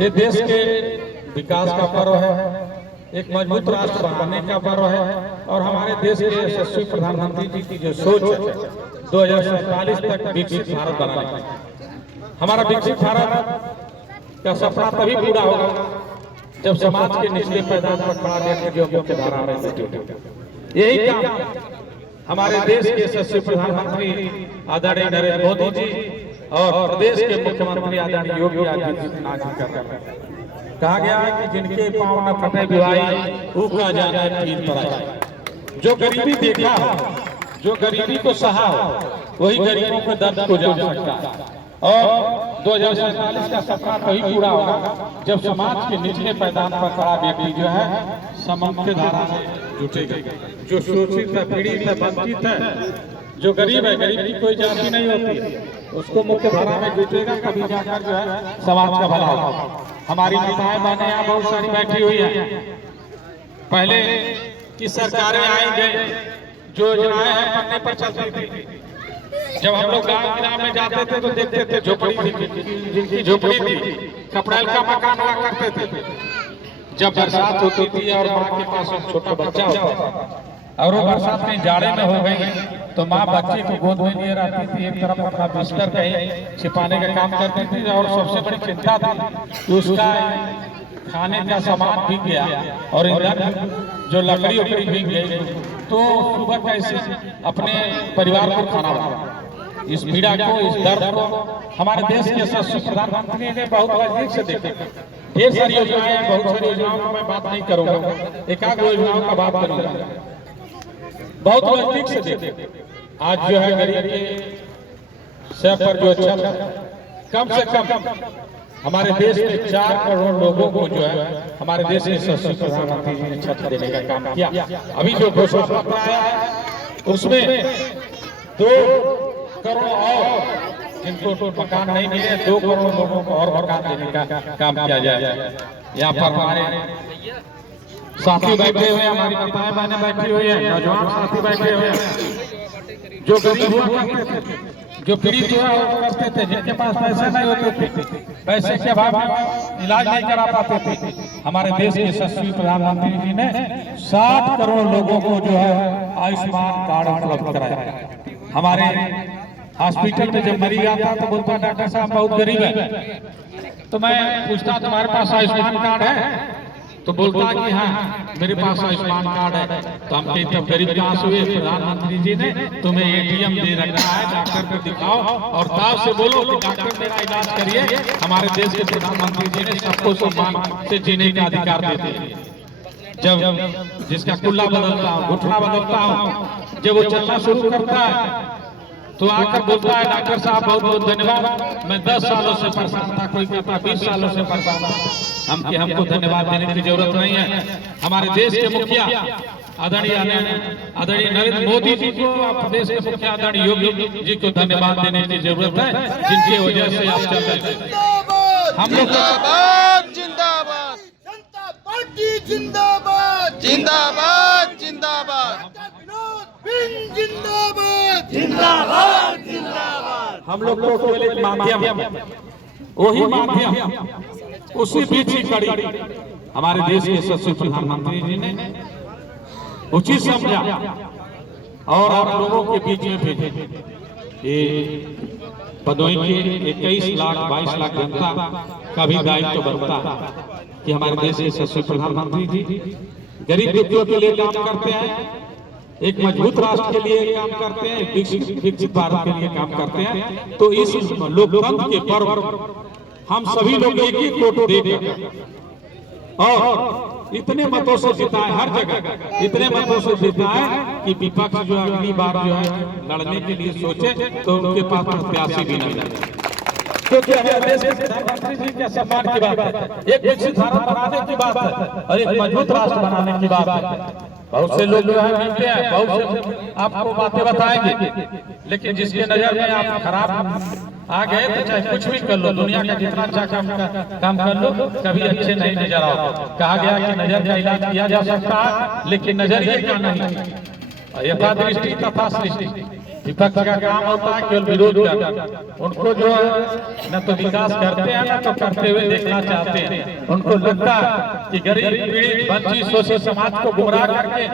ये देश के विकास का पर्व है, एक मजबूत राष्ट्र बनाने का पर्व है और हमारे देश के यशस्वी प्रधानमंत्री जी की जो सोच है 2047 तक विकसित भारत बनाने की। हमारा विकसित भारत का सपना तभी पूरा होगा जब समाज के निचले पैदान पर खड़ा व्यक्ति जो मुख्य धारा में जुटे। यही काम हमारे देश के यशस्वी प्रधानमंत्री आदरणीय नरेंद्र मोदी जी और प्रदेश के मुख्यमंत्री आदरणीय योगी आदित्यनाथ जी कर रहे हैं। कहा गया है कि जिनके पांव न फटे विवाही ऊका जाने पीर पर आए। जो गरीबी देखा हो, जो गरीबी को सहा हो, वही गरीबों के दर्द को जान सकता है। और 2047 का सपना तभी पूरा होगा जब समाज के निचले पैदान पर खड़ा व्यक्ति जो है मुख्य धारा में जुटेगा। जो शोषित है, पीड़ित है, वंचित है, जो गरीब है, गरीब की कोई जाति नहीं होती है, उसको मुख्य धारा में जुटेगा, कभी जाकर जो है समाज का भला होगा। हमारी माताएं बहनें यहाँ बहुत सारी बैठी हुई है। पहले की सरकारें आई गई, जो योजनाएं हैं पन्ने पर चलती थी। जब हम लोग गाँव में जाते थे तो देखते थे झोपड़ी थी, जिनकी झोपड़ी थी कपड़ेल का मकान हुआ करते थे। जब बरसात होती थी और माँ के पास एक छोटा बच्चा होता था और वो बरसात में जाड़े में हो गई तो माँ बच्चे को गोद में लिए रहती थी, एक तरफ अपना बिस्तर कहीं छिपाने का काम करती थी और सबसे बड़ी चिंता थी कि उसका खाने का सामान भीग गया और ईंधन जो लकड़ी उकड़ी भीग गई तो सुबह कैसे अपने परिवार को खाना बना। इस पीड़ा को, इस दर्द को हमारे देश के यशस्वी प्रधानमंत्री ने बहुत नजदीक से देखा। ढेर सारी योजनाएं, बहुत सारी योजनाओं को मैं बात नहीं करूंगा, एक आध योजनाओं का बात करूंगा। बहुत नजदीक से देखे आज जो है गरीब के सर पर जो अच्छा कम से कम हमारे देश में 4 करोड़ लोगों को जो है हमारे देश के यशस्वी प्रधानमंत्री जी ने छत देने का काम किया। अभी जो घोषणा पत्र आया है उसमें 2 करोड़ और जिनको मकान नहीं मिले 2 करोड़ लोगों को और मकान देने का काम किया जाए। यहाँ पर हमारे साथी बैठे हुए, हमारी माताएं बहनें बैठी हुई है, नौजवान साथी बैठे हुए हैं जो गरीब हुआ करते थे, जो पीड़ित हुआ करते थे, जिनके पास पैसे नहीं होते थे, पैसे के अभाव में इलाज नहीं करा पाते थे। हमारे देश के यशस्वी प्रधानमंत्री जी ने 60 करोड़ लोगों को जो है आयुष्मान कार्ड उपलब्ध कराया। हमारे हॉस्पिटल में जब मरीज आता तो बोलता डॉक्टर साहब बहुत गरीब है, तो मैं पूछता तुम्हारे पास आयुष्मान कार्ड है? तो बोलता कि हाँ मेरे पास आयुष्मान कार्ड है। तो हम कहते हैं गरीब कहाँ से हुए? प्रधानमंत्री जी ने तुम्हें ATM दे रखा है, डॉक्टर को दिखाओ और ताव से बोलो कि डॉक्टर मेरा इलाज करिए। हमारे देश के प्रधानमंत्री जी ने सबको सम्मान से जीने का अधिकार देते हैं। जब जिसका कुल्ला बदलता हूँ, घुटना बदलता हूँ, जब वो चलना शुरू करता है तो आकर बोलता है डॉक्टर साहब बहुत बहुत धन्यवाद, मैं 10 सालों से परेशान था, कोई कहता 20 सालों से परेशान था। हमको धन्यवाद देने की जरूरत नहीं है। हमारे देश के मुखिया आदरणीय नरेंद्र मोदी जी को, प्रदेश के मुखिया आदरणीय योगी जी को धन्यवाद देने की जरूरत है, जिनकी वजह से आप चल रहे हैं। हम लोग जिंदाबाद जिंदाबाद जनता पार्टी जिंदाबाद जिंदाबाद जिंदाबाद जिंदाबाद जिंदाबाद जिंदाबाद। हम लोग को केवल एक माध्यम, वही माध्यम, उसी बीच की कड़ी हमारे देश के यशस्वी प्रधानमंत्री जी ने उचित समझा और आप लोगों के बीच में भेजे। ये भदोही के 21 लाख 22 लाख जनता का भी दायित्व बनता कि हमारे देश के यशस्वी प्रधानमंत्री जी गरीब व्यक्तियों के लिए काम करते हैं, एक मजबूत राष्ट्र के लिए काम करते हैं, विकसित भारत के लिए काम करते हैं। तो इस लोकतंत्र के पर्व हम सभी लोग एक ही वोट देकर और इतने मतों से जिताए, हर जगह इतने मतों से जिताए कि विपक्ष जो अगली बार जो है लड़ने के लिए सोचे तो उनके पास प्रत्याशी भी नहीं रहे। क्योंकि हमारे देश के प्रधानमंत्री जी के सम्मान की बात है, एक विकसित भारत बनाने की बात है और एक मजबूत राष्ट्र बनाने की बात है। बहुत से लोग जो है मिलते हैं, बहुत से आपको बातें बताएंगे, लेकिन जिसके नजर में आप खराब आ गए तो चाहे कुछ भी कर लो, दुनिया का जितना अच्छा काम कर लो, कभी अच्छे नहीं नजर आओ। कहा गया कि नजर का इलाज किया जा सकता है, लेकिन नजरिए का नहीं। यथा दृष्टि तथा सृष्टि, विपक्ष का काम होता है केवल विरोध करना। उनको जो है न तो विकास करते हैं न तो करते हुए देखना चाहते हैं। उनको लगता है कि गरीब पीड़ित वंचित शोषित समाज को गुमराह करके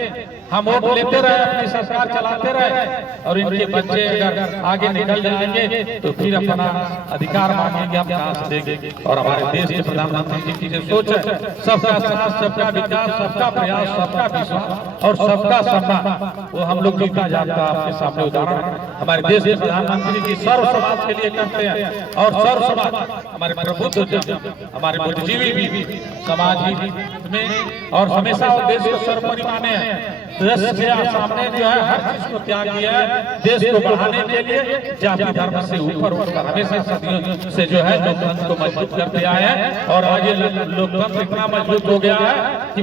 हम वोट लेते रहे, अपनी सरकार चलाते रहे और इनके बच्चे अगर आगे निकल जाएंगे तो फिर अपना अधिकार मांगेंगे, हम कहाँ से देंगे। और हमारे देश के प्रधानमंत्री जी की जो सोच है, सबका साथ, सबका विकास, सबका प्रयास, सबका विश्वास और सबका सम्मान, वो हम लोग जीता जाता आपके सामने उदाहरण हमारे देश के प्रधानमंत्री जी सर्व समाज के लिए करते हैं। और सर्व समाज हमारे प्रबुद्ध जन, हमारे बुद्धिजीवी भी समाज ही में और हमेशा वो देश को सर्वोपरि माने हैं। देश के सामने जो है हर चीज को त्याग दिया है, देश को बढ़ाने के लिए जाति धर्म से ऊपर उठकर हमेशा सदियों से जो है लोकतंत्र को मजबूत करते आए हैं। और आज ये लोकतंत्र इतना मजबूत हो गया है कि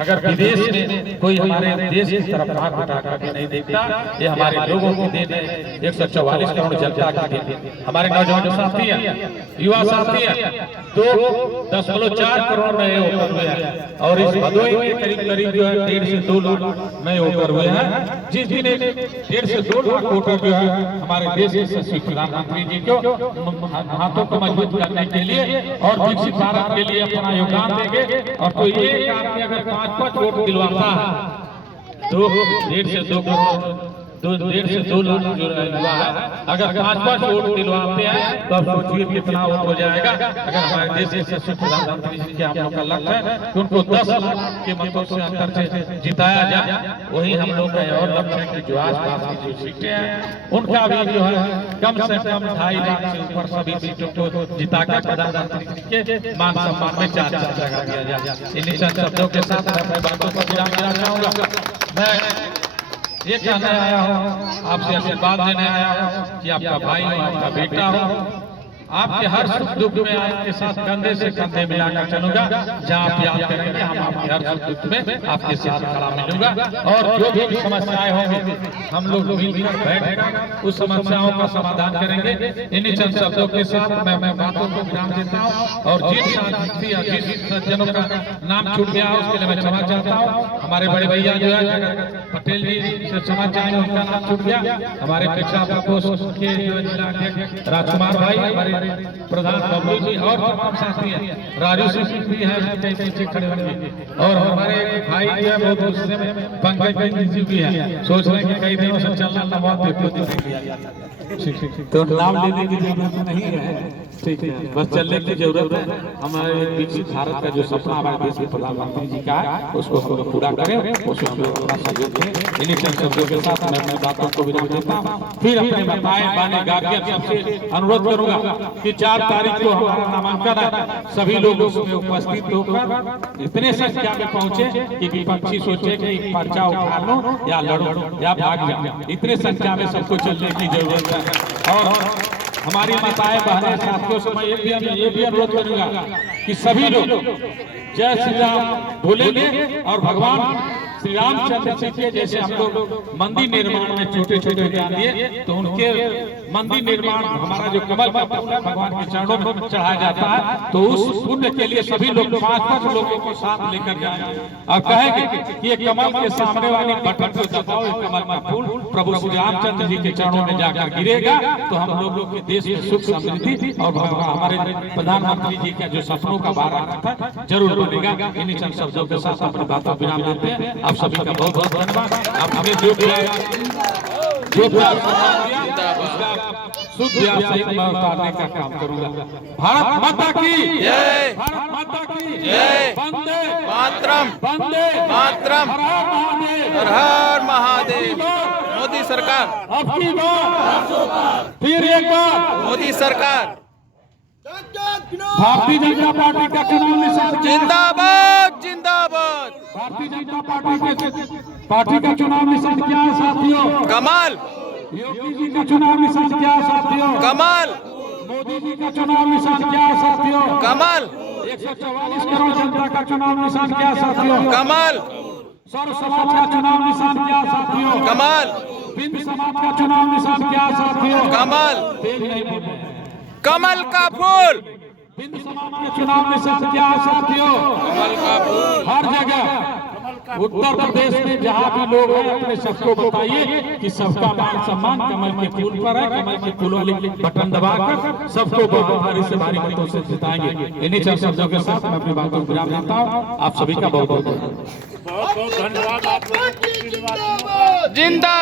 अगर विदेश में कोई हमारे देश की तरफ आंख उठा करके नहीं देखता, ये हमारे लोगों की देन है। 144 करोड़ जनता की देन, हमारे नौजवान साथी हैं, युवा साथी हैं, 2.4 करोड़ नए वोटर हुए हैं और इस भदोही के करीब करीब जो है 1.5 से 2 लाख नए वोटर हुए हैं। जिस दिन 1.5 से 2 लाख वोटर जो है हमारे देश के यशस्वी प्रधानमंत्री जी को हाथों को मजबूत करने के लिए और विकसित भारत के लिए अपना योगदान देंगे। और तो एक आदमी अगर 5-5 वोट दिलवाता है तो 1.5 से 2 करोड़ 1.5 से 2 लाख जो हुआ है, अगर 5-5 वोट दिलवाते हैं तो अब सोचिए कितना वोट हो जाएगा। अगर हमारे देश के यशस्वी प्रधानमंत्री जी के हम लोग का लक्ष्य है कि उनको 10 लाख के मतों से अंतर से जिताया जाए, वही हम लोग का और लक्ष्य है कि जो आसपास की जो सीटें हैं उनका भी जो है कम से कम 2.5 लाख से ऊपर सभी सीटों को जिताकर प्रधानमंत्री के मान सम्मान में 4 जगह दिया जाए। इन्हीं शब्दों के साथ मैं अपनी बातों को विराम देना चाहूंगा। मैं ये कहने आया हूँ, आपसे आशीर्वाद लेने आया हूँ कि आपका भाई हो, आपका बेटा हो, आपके हर सुख दुख में आपके साथ कंधे से कंधे मिलाकर चलूंगा। जहाँ आप याद करेंगे हम आपके हर सुख दुख में आपके साथ खड़ा मिलूंगा। और जो भी समस्याएं होंगी हम लोग मिलकर बैठकर उस समस्याओं का समाधान करेंगे। इन्हीं चंद शब्दों के साथ मैं बातों को विराम देता हूँ। और जिस सज्जनों का नाम छूट गया उसके लिए मैं क्षमा चाहता हूँ। हमारे बड़े भैया जो है पटेल जी से क्षमा चाहेंगे, उनका नाम छूट गया। हमारे शिक्षा प्रकोष्ठ के जिला अध्यक्ष राजकुमार भाई, हमारे प्रधान बबलू जी और तमाम साथी हैं, राजू सिंह भी हैं पीछे खड़े होंगे। और हमारे भाई जो है बहुत गुस्से में पंकज जी भी हैं, सोच रहे हैं कि कई दिनों से चलना ना तो नाम लेने की जरूरत नहीं है, ठीक है, बस चलने की जरूरत है। हमारे विकसित भारत का जो सपना हमारे देश के प्रधानमंत्री जी का है उसको हम लोग पूरा करें, उसको अपना सहयोग दें। इन्हीं शब्दों के साथ मैं अपनी बातों को विराम देता हूँ। फिर अपने बताए बाने गार्जियन सबसे अनुरोध करूंगा कि 4 तारीख को हमारा नामांकन है, सभी लोग उसमें उपस्थित होकर इतने संख्या में पहुंचे कि विपक्षी सोचे कि पर्चा उठा लो या लड़ो या भाग जाओ, इतने संख्या में सबको चलने की जरूरत है। और हमारी माताएं बहनें साथियों से मैं ये भी अनुरोध करूंगा कि सभी लोग जय श्री राम बोलेंगे और भगवान श्री रामचंद्र जी के जैसे हम लोग मंदिर निर्माण में छोटे छोटे ध्यान दिए तो उनके मंदिर निर्माण हमारा जो कमल का फूल है भगवान के चरणों में चढ़ाया जाता है, तो उस पुण्य के लिए सभी लोग 5-5 लोगों को साथ लेकर जाएं और कहेंगे कि ये कमल के सामने वाले बटन को दबाओ, ये कमल का फूल प्रभु श्री रामचंद्र जी के चरणों में जाकर गिरेगा तो हम लोगों के देश में सुख समृद्धि और हमारे प्रधानमंत्री जी का जो सपनों का भारत था जरूर बनेगा। इन्हीं चंद शब्दों के साथ अपनी बातों विराम देते हैं। आप सभी का बहुत बहुत धन्यवाद। आप हमें जो प्यार शुद्ध सहित मैं उतारने का काम करूंगा। भारत माता की जय, भारत माता की जय, वंदे मातरम, वंदे मातरम, हर हर महादेव। मोदी सरकार अब की बार, फिर एक बार मोदी सरकार। भारतीय जनता पार्टी का चुनाव निशान जिंदाबाद जिंदाबाद। भारतीय जनता पार्टी का चुनाव निशान क्या है साथियों? कमल। योगी जी का चुनाव निशान क्या है साथियों? कमल। मोदी जी का चुनाव निशान क्या है साथियों? कमल। 144 करोड़ जनता का चुनाव निशान क्या है साथियों? कमल। सर्व समाज का चुनाव निशान क्या है साथियों? कमल। बिंद समाज का चुनाव निशान क्या है साथियों? कमल। कमल का फूल। बिंद समाज के चुनाव निशान क्या है साथियों? कमल का फूल। हर जगह उत्तर प्रदेश में जहाँ भी लोग हैं अपने सबको बताइए कि सबका मान सम्मान कमल के फूल पर है। कमल के फूल वाले बटन दबाकर सबको बहुत भारी से भारी मतों से जिताएंगे। इन्हीं चार शब्दों के साथ मैं अपनी बातों को विराम देता हूँ। आप सभी का बहुत बहुत बहुत बहुत धन्यवाद। आप लोगों को जिंदाबाद